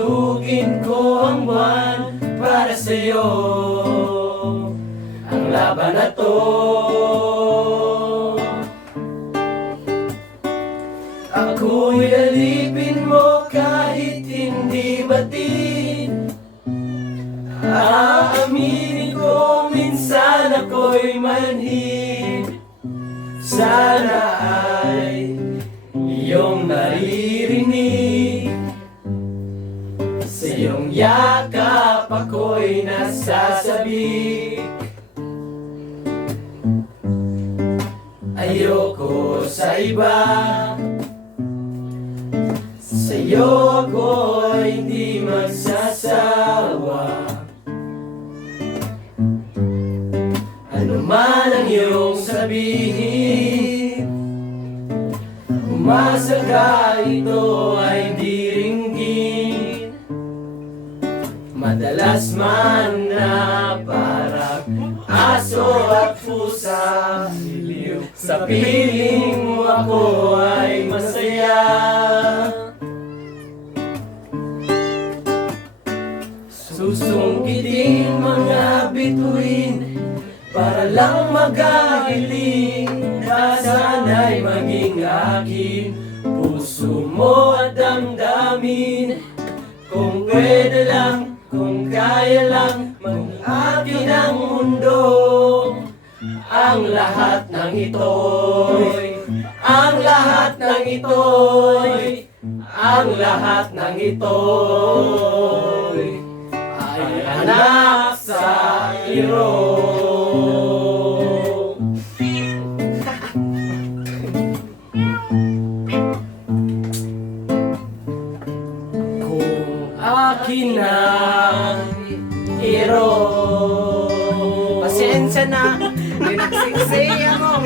Durugin ko ang buwan para sa'yo. Ang laban na to, ako'y alipin mo kahit hindi batid. Aaminin ko minsan ako'y manhid. Sana ay iyong naririnig. Sa iyong yakap ako'y nasasabik. Ayoko sa iba, sa'yo ako'y hindi magsasawa. Ano man ang iyong sabihin, umasa ka ito ay di ringgit. Madalas man na parang aso at pusa, sa piling mo ako ay masaya. Susungkitin mga bituin para lang magahiling na sana'y maging akin. Puso mo at damdamin, kung pwede lang, kung kaya lang, mag-akin ang mundo. Ang lahat ng ito'y, ang lahat ng ito'y, ang lahat ng ito'y ay anak sa iro. Kung akin ang iro, Pasensya na, may nagsiksaya mo.